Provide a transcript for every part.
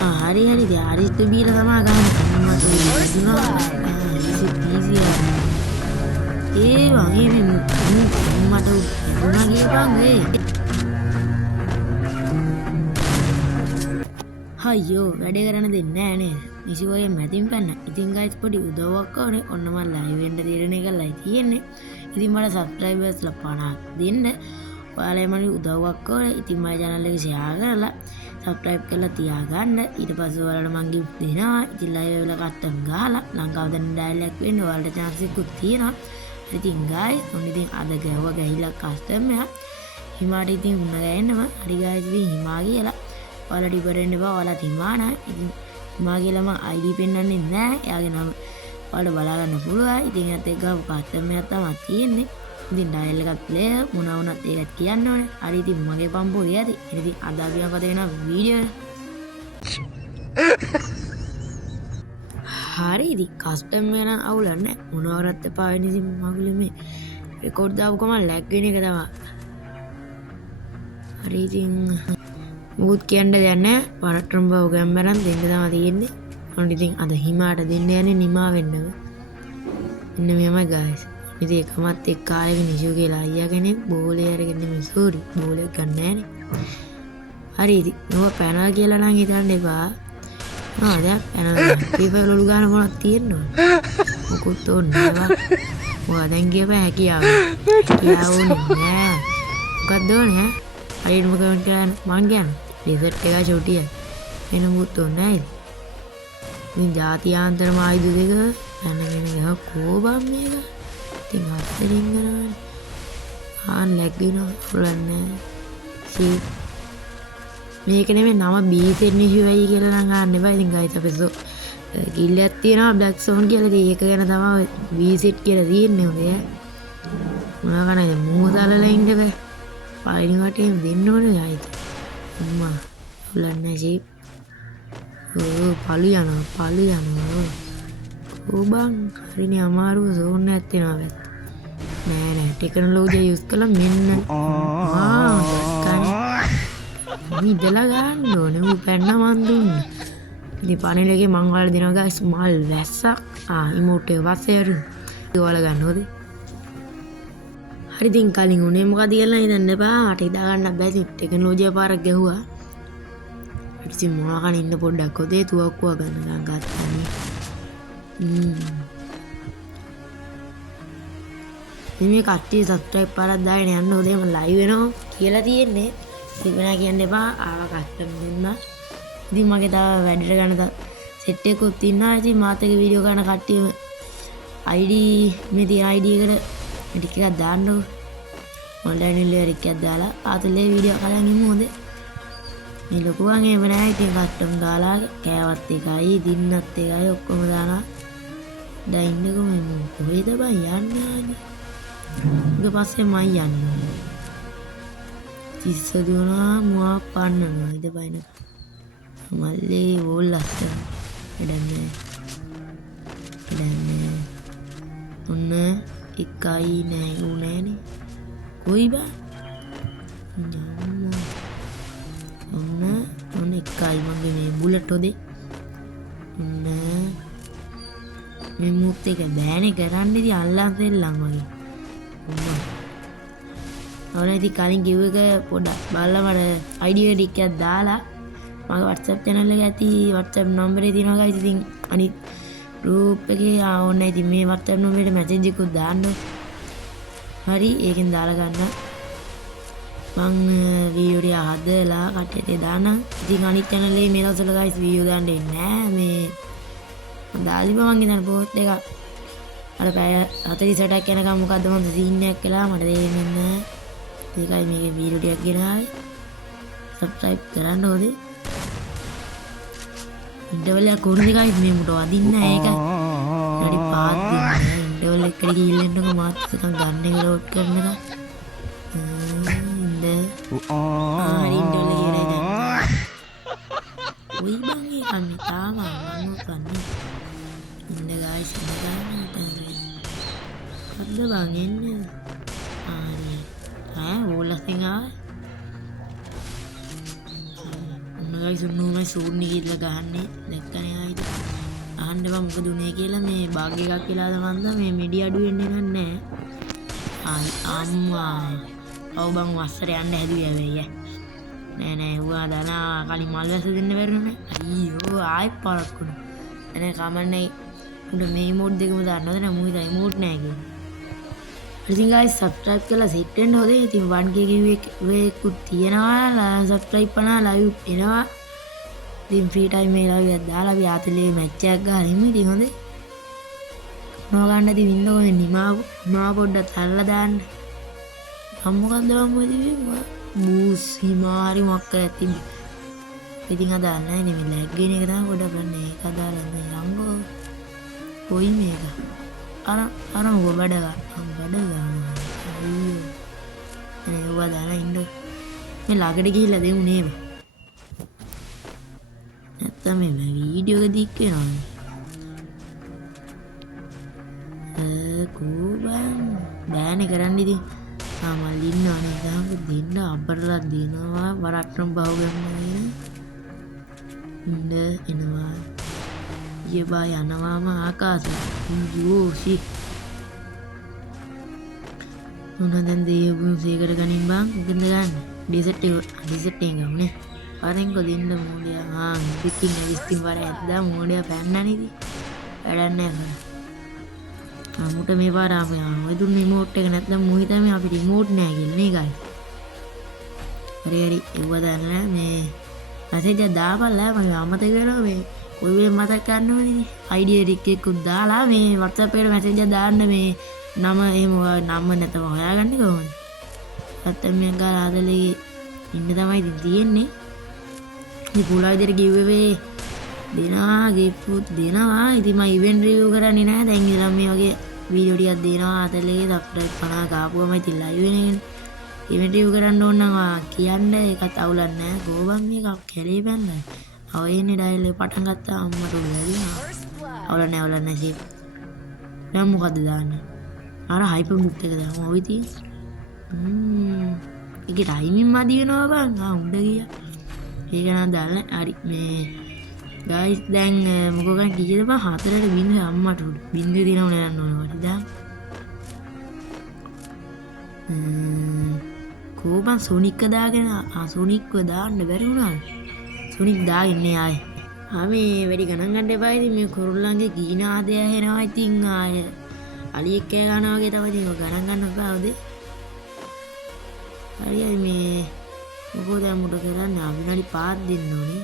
hari dia hari itu bila sama kan matu dino easy bang ini matu lagi bang අයියෝ වැඩේ කරන්න දෙන්නේ නැහැ නේද? නිසි වගේ මැදින් පැන්න. ඉතින් guys පොඩි උදව්වක් ඕනේ. ඔන්න මම live වෙන්න තීරණය කළායි තියෙන්නේ. ඉතින් මට subscribers ලා 50ක් දෙන්න. ඔයාලා මට උදව්වක් ඕනේ. ඉතින් මගේ channel එක share කරලා subscribe කරලා තියාගන්න. ඊට පස්සේ ඔයාලට මම gift දෙනවා. ඉතින් live වල කට්ටම් ගහලා ලංකාව දැන් dialect වෙන්න ඔයාලට chance එකක් තියෙනවා. ඉතින් guys ඔන්න ඉතින් අද ගහිලා custom එක හිමාට ඉතින් උණ ගෑනවා. හරි guys ඉතින් හිමා කියලා ඔයාලා ඩිපරෙන්ට් එපා ඔයාලා තිමාන ඉතින් මා කියලාම ID පෙන්වන්නේ නැහැ එයාගේ නම ඔයාලට බලා ගන්න පුළුවන් ඉතින් ඒත් එක්ක කස්ටම් එකක් තමයි තියෙන්නේ ඉතින් ඩයල් එකක් ප්ලේ මොනවා වුණත් ඒකත් කියන්න ඕනේ හරි ඉතින් මගේ පම්පෝරිය ඇති ඉතින් අද අපි යනවා වෙන වීඩියෝ හරි ඉතින් කස්ටම් එක නම් අවුල නැහැ මොනවාවත් එපා වෙන ඉතින් මගුලේ මේ රෙකෝඩ් දාපු ගමන් ලැග් වෙන එක තමයි හරි ඉතින් මුත් කියන්න දෙයක් නැහැ වරට්ටම් බව ගැම්බරන් දෙන්න තමයි තියෙන්නේ මොකද ඉතින් අද හිමාට දෙන්න යන්නේ නිමා වෙන්නම ඉන්න මෙහෙමයි guys ඉතින් එකමත් එක්ක ආයේ නිෂු කියලා අයියා කෙනෙක් බෝලේ අරගෙන මිසෝරි බෝලේ ගන්න නැහනේ හරි ඉතින් නෝ පැනලා කියලා නම් හිතන්න එපා නේද පැනලා පීපල් වල ගාන මොනවද තියෙන්නේ මොකුත් ඕනේ නෑ ඔයා දැන් කියපෑ හැකියාව නෑ මොකක්ද ඕනේ හරියට මොකක්ද කරන්න මං කියන්නේ ඩෙසර්ට් එක චොටිය වෙන මුත් ඕනේ ඉතින් ජාතියාන්තර ආයුධ දෙක පැනගෙන ගහ කෝබම් මේක ඉතින් හතරින් කරන්නේ ආන් ලැග්ගිනවා fulන්නේ සී මේක නෙමෙයි නම B-set නිෂු වෙයි කියලා නම් ආන්න එපා ඉතින් guys අපි ගිල්ලයක් තියෙනවා black zone කියලා ඉතින් ඒක ගැන තමයි B-set කියලා තියෙන්නේ ඔය මොනවා කරන්නේ මූදාලලා ඉන්න බෑ පායිනි වටේම දෙන්න ඕනේ guys අම්මා fulන්නේ ජීප් පළු යනවා ඕ බං හරිනේ අමාරුව zone එකක් තියෙනවා නෑ ටෙක්නොලොජි යූස් කළා මෙන්න නිදලා ගන්න ඕනේ ඌ පැන්න මන් දුන්නේ ඉතින් පණිල එකේ මං වල දෙනවා guys මල් වැස්සක් ඉමෝට් එක පස්සේ අරින් ඒවල ගන්නවද හරි ඉතින් කලින් උනේ මොකද කියලා හිතන්න එපා මට හිතා ගන්න බෑ ඉතින් ටෙක්නොලොජි පාරක් ගැහුවා ඉතින් මොනවා කන ඉන්න පොඩ්ඩක් ඔතේ තුවක්කුව ගන්න ගත්තානේ මේ කට්ටිය subscribe පාරක් දාගෙන යන්න ඕනේ මම live වෙනවා කියලා තියෙන්නේ ඉතින් කියන්න එපා ආව කස්ටම් දුන්නා ඉතින් මගේ තව වැඩට ගන්න සෙට් එකකුත් ඉන්නවා ඉතින් මාත් එක වීඩියෝ කරන කට්ටියම ID මේ තියෙන ID එකට ටිකක් දාන්නකො ඔන්ලයින් ඉල්ලුවා එකක් දාලා ආතලේ වීඩියෝ කරන් ඉමු හොඳ මේ ලොකුවන් එහෙම නැහැ ඉතින් කස්ටම් දාලා කෑවත් එකයි දින්නත් එකයි ඔක්කොම දාලා දැන් ඉන්නකො මේ කොහෙද බං යන්නේ ඊට පස්සේ මම යන්නේ තිස්ස දුනා මුවා පන්නනවා ඉත බයින මල්ලේ වෝල් ලස්සන එඩන්නේ ඔන්න එකයි නෑ උනෑනේ කොයි බා ඔන්න එකයි මගේ මේ බුලට් හොදේ ඔන්න මේ මුත් එක බෑනේ කරන්න ඉතින් අල්ලන් දෙල්ලන් වගේ ඔන්න ඉතින් කලින් කිව්ව එක පොඩ්ඩක් බලලා මට ID එක ටිකක් දාලා මගේ WhatsApp channel එක ඇති WhatsApp නම්බරේ තියෙනවා guys ඉතින් අනිත් group එකේ ඕන්න ඉතින් මේ WhatsApp නම්බරේට message එකක් දාන්න හරි ඒකෙන් දාලා ගන්න මං වීඩියෝ ටික හදලා කට්ටියට දාන්න ඉතින් අනිත් channel එකේ මේ දවස්වල guys වීඩියෝ දාන්න ඉන්නේ නෑ මේ මම දාලිම මං ඉතින් post එක අර පැය 48ක් යනකම් මොකද්ද මම සීන් එකක් කළා මට දෙන්නේ නෑ ඒකයි මේකේ වීඩියෝ ටිකක් ගෙනාවේ subscribe කරන්න ඕනේ ඉන්ටර්වල් එක කොහොමද guys මේ මුට වදින්න නෑ ඒක හරි පාත් දෙන්න ඉන්ටර්වල් එකට ගිහින් ඉන්නකො මාත් එකක් ගන්න එක ලෝඩ් කරන එක ඉන්න හරි ඉන්ටර්වල් එක ඉවරයි දැන් ඔයි බං ඒක අන්නේ තාම මම ගන්න ඉන්න guys කද්ද බං එන්නේ හරි ඕලසින් ආ ඔන්න ගයිස් උන්නුමයි සූර්ණි කියලා ගහන්නේ දැක්කනේ ආයිද අහන්න බං මොකද උනේ කියලා මේ භාග්‍ය එකක් කියලාද මන්ද මේ මිඩි අඩු වෙන්නේ නැහැ අම්මා ඔව් බං වස්සර යන්න හැදුවේ වෙයි නෑ ඌවා දනා කලින් මල් වැස දෙන්න බැරිුනේ අයියෝ ආයෙත් පාරක් වුණා එනේ කමන්නේ උඩ මේ මෝඩ් දෙකම දාන්නවද නෑ මූයි දා මෝඩ් නෑ කියන්නේ ඉතින් guys subscribe කරලා set වෙන්න හොදේ ඉතින් 1k giveaway එකකුත් තියෙනවා subscribe කරලා live එනවා ඉතින් free time මේ live එකක් දාලා අපි ආතලේ match එකක් ගහලා ඉතින් හොඳේ නෝගන්න ඉතින් ඉන්නකො නිමා පොඩ්ඩක් තල්ලා දාන්න මොකක්ද මම බූස් හිමාරි මොකක් ඇති ඉතින් අදාන්න නෑ මේ ලැග් ගේන එක තමයි පොඩ්ඩක් ගන්න ඒක අදාලා ඉන්න යංගෝ කොයි මේක අර මොකද බඩ ගන්නවා අයියෝ එනේ ඔයා දාලා ඉන්න මේ ළඟට ගිහිල්ලා දෙමු නේද නැත්තම් මේ වීඩියෝ එක දික් වෙනවා කෝබන් බෑනේ කරන්න ඉතින් මල් ඉන්නවනේ ගාම දෙන්න අපරලා දෙනවා වරක්ටම් බහුවෙන්නේ ඉන්න එනවා යෙබා යනවාම ආකාශය යෝෂි උනන්දන් දේවුන් සේකර ගනින් බං උගන්න ගන්න ඩිසෙට් එක ගමුනේ පාරෙන්කෝ දෙන්න මෝඩයා පිටින් ඇවිස්තින් පාර ඇද්දා මෝඩයා පැන්නනේ ඉතින් වැඩක් නැහැ අමුට මේ පාර ඔය දුන්න රිමෝට් එක නැත්නම් මූ හිතන්නේ අපිට රිමෝට් නෑ කියලා නේ ගයි හරි ඒව දාන්න මේ මැසේජ් එක දාපල්ලා මම අමතක වෙනවා මේ ඔය වෙලේ මතක් ගන්න ඕනේ අයිඩියා එකකුත් දාලා මේ WhatsApp එකට මැසේජ් එක දාන්න මේ නම එහෙම නම නැතම හොයාගන්නේ කොහොමද නැත්නම් මම ගාලා ආදලේ ඉන්න තමයි ඉතින් තියෙන්නේ මේ පුලා විදියට giveaway දෙනවා gift දෙනවා ඉතින් මම event review කරන්නේ නැහැ දැන් ඉඳලා මේ වගේ වීඩියෝ ටිකක් දෙනවා ආදලේ subscribe 50 ගාපුවම ඉතින් live වෙනගෙන event review කරන්න ඕන නම් කියන්න ඒකත් අවුලක් නැහැ ගෝබන් මේක කැලේ බැලලා අවයන්නේ ඩයල් එක පටන් ගත්තා අම්මට උඩදී අවුලක් නැහැ සීප් දැන් මොකද දාන්නේ අර හයිපර් බුක් එක දාමු ඔය ඉතින් ඒකේ ටයිමින් මදි වෙනවා බං උඩ ගියා ඒක නම් දාන්න හරි මේ guys දැන් මොකක්ද කීයද බං 4ට බින්දුව අම්මට උඩ බින්දුව දිනව නෑන්න ඕන වටි දාන්න කෝබන් සොනික් දාගෙන සොනික්ව දාන්න බැරි වුණා සොනික් දාන්නේ ආයේ මේ වැඩි ගණන් ගන්න එපා ඉතින් මේ කුරුල්ලන්ගේ ගීන ආදය ඇහෙනවා ඉතින් ආය අලියෙක් කෑ ගන්නවා වගේ තමයි ඉතින් ගණන් ගන්න එපා උදේ හරියි මේ මොකද මුඩ කරන්නේ අපි විනාඩි 5ක් දෙන්න ඕනේ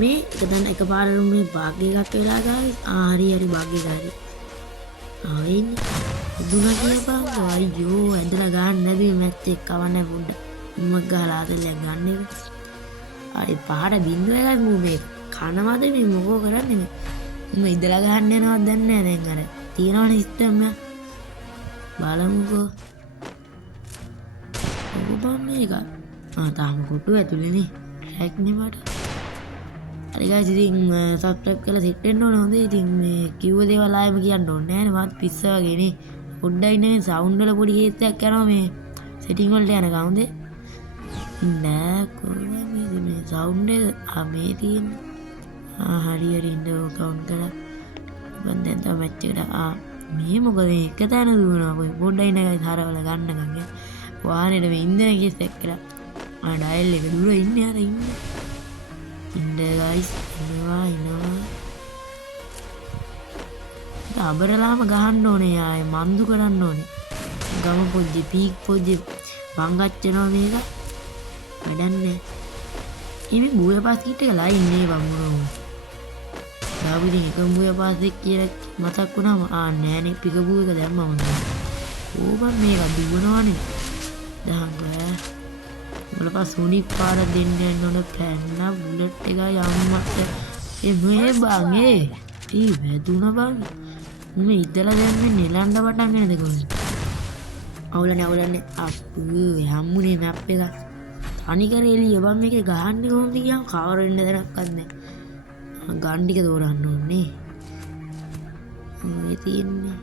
මේ එක දැන් එකපාරට මේ භාග්‍ය එකක් වෙලා ගායි හරි භාග්‍ය ගාරි ආවෙන්නේ දුනා කියලා බං අයියෝ ඇඳලා ගන්න නැදී මැච් එක කවන්න පොඩ්ඩ උම්මක් ගහලා ආතලයක් ගන්න එක අය පහට බින්දුව එකයි මූ මේ කනවද මේ මොකෝ කරන්නේ මේ මම ඉඳලා ගහන්න යනවත් දන්නේ නැහැ දැන් අර තියනවනේ සිස්ටම් එක බලමුකෝ ඔබ මේක තාම කොටු ඇතුලේනේ හැක් නෙමට හරි guys ඉතින් subscribe කරලා set වෙන්න ඕනේ හොඳේ ඉතින් මේ කිව්ව දේවල් ආයෙම කියන්න ඕනේ නැහැ නේ මාත් පිස්ස වගේ නේ පොඩ්ඩයි ඉන්නේ සවුන්ඩ් වල පොඩි හේතයක් යනවා මේ setting වලට යන ගාමුදේ නෑ කොහොමද මේ සවුන්ඩ් එක මේ තියෙන්නේ හරි ඉන්න කවුන්ට් කරලා මම දැන් තමයි මැච් එකට මේ මොකද එක තැන දුවනවා පොඩ්ඩයි නේද හරවල ගන්නකම් වාහනේට මේ ඉන්ධන කේස් එක්ක කරලා ඩයල් එක දුර ඉන්නේ අර ඉන්නේ guys ඉන්නවා අබරලාම ගහන්න ඕනේ ආයේ මන්දු කරන්න ඕනේ ගම පොජ්ජි පීක් පොජ්ජි වංගච්චනවා මේක වැඩන්නේ ඉමි බුය පාස් කීට එක ලයින් නේ වංගුනෝ දාපු ඉතින් එක බුය පාස් දෙක කියලා මතක් වුණාම නෑනේ පිකබු එක දැම්මම ඕබන් මේක දුවනවනේ දහංගා වල පාස් සෝනික් පාර දෙන්න ඕන පැන්න බුලට් එකයි අම්මට මේ බං ඊ වැදුනා බං මේ ඉතලා දැන් මේ නෙලන්න පටන් නේද කොහොමද අවුලන්නේ අප්පු යම්මුනේ මැප් එක අනිකර එළිය බම් මේකේ ගහන්නේ කොහොමද කියන් කවර වෙන්න දැනක්වත් නැහැ ගන් ටික දෝරන්න ඕනේ ඔය තියෙන්නේ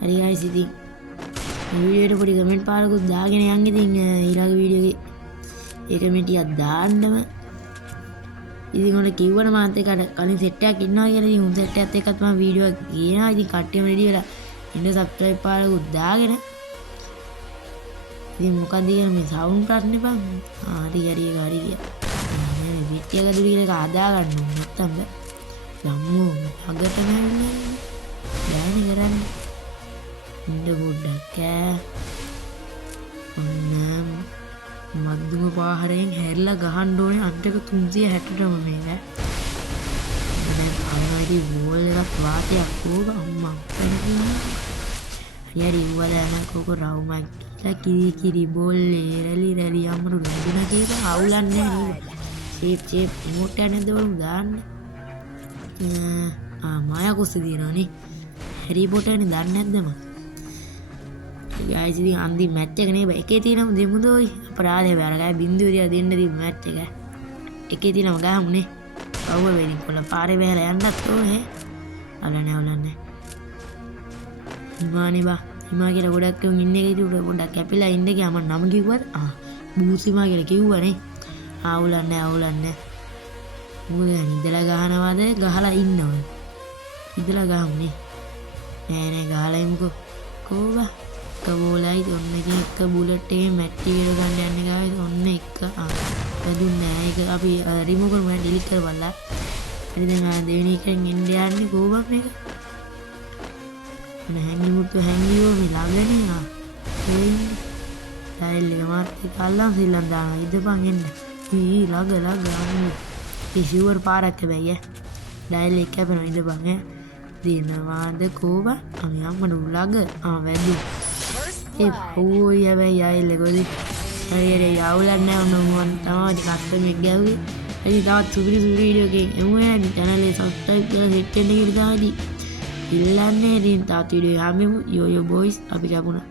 හරි guys ඉතින් වීඩියෝට පොඩි කමෙන්ට් පාරකුත් දාගෙන යන්න ඉතින් ඊළඟ වීඩියෝ එකේ ඒක මේ ටිකක් දාන්නම ඉතින් ඔන්න කිව්වට මාත් එක්ක කලින් සෙට් එකක් ඉන්නවා කියලා ඉතින් උන් සෙට් එකත් එක්කත් මම වීඩියෝ එකක් ගේනවා ඉතින් කට්ටියම රෙඩි වෙලා ඉන්න සබ්ස්ක්‍රයිබ් පාරකුත් දාගෙන ඉතින් මොකක්ද කියලා මේ සවුන්ඩ් ප්‍රශ්නේ බං හරි ගියා මේ විට්ටිය ගදුරි කියලා හදා ගන්න ඕනේ නැත්තම් ධම්මෝ අගට නැන්නේ දැන් කරන්නේ ඉන්න පොඩ්ඩක් ඔන්න මද්දුම පාහරයෙන් හැරිලා ගහන්න ඕනේ අන්තික 360ටම මේක දැන් අන්නයි බෝල් එකක් වාතයක් ඕක අම්මා හරි ඉවලා යන කෝක රවුමක් කියලා කිරි බෝල්ලේ රැලි අමරු ලැබුණ කේක අවුලන්නේ නේද ෂේප් රිමෝට් එක නැද්ද බලමු දාන්න මායා කුස්සේ දිනවනේ හැරි පොටර් නේ දන්නේ නැද්ද මම guys ඉතින් අන්තිම මැච් එක නේ එකේ තියෙනම දෙමුදෝයි අපරාධය වැරගයි බින්දුව දිහා දෙන්න දී මැච් එක එකේ තියෙනම ගහමුනේ අවුල වෙයි කොල්ල පාරේ වැහලා යන්නත් ඕනේ අවුලන්නේ හිමානේ බා හිමා කියලා ගොඩක් උන් ඉන්නේ කීටු පොඩ්ඩක් කැපිලා ඉන්න ගියා මම නම කිව්වද බූසිමා කියලා කිව්වනේ අවුලන්නේ මොකද ඉඳලා ගහනවද ගහලා ඉන්නවද ඉඳලා ගහමුනේ නෑ ගහලා ඉමුකෝ කෝවා කවෝලයි ඔන්න එක බුලට් එකේ මැට්ටි වල ගන්න යන්නේ ගායි ඔන්න එක වැදුන්නේ නෑ ඒක අපි රිමූව් කරමු මම ඩිලීට් කරවලා හරි දැන් දෙවෙනි එකෙන් එන්න යන්නේ කෝවා මේක මම හැංගිවෝ මේ ළඟනේ එන්නේ ඩයල් එක මාත් කල්ලාම් සිල්ලන් දානවා ඉදපන් එන්න ඊ ළඟ අම්මෝ ඒ ෂුවර් පාරක් බෑ ඩයල් එක කැපෙනවා ඉදපන් දිනවාද කෝවා අපි අම්මන ළඟ වැදු ඒ පොයි හැබැයි ආයෙත් ගොඩි හරි යවුලන්නේ ඔන්න තමයි කස්ටමර් එක ගැව්වේ අයිති තවත් සුපිරි වීඩියෝ එකකින් එමුවේ channel එක subscribe කරලා hit වෙන්න කියලා තාදී ඉල්ලන්නේ ඉතින් තාත් වීඩියෝ යමු යෝ බොයිස් අපි කැපුණා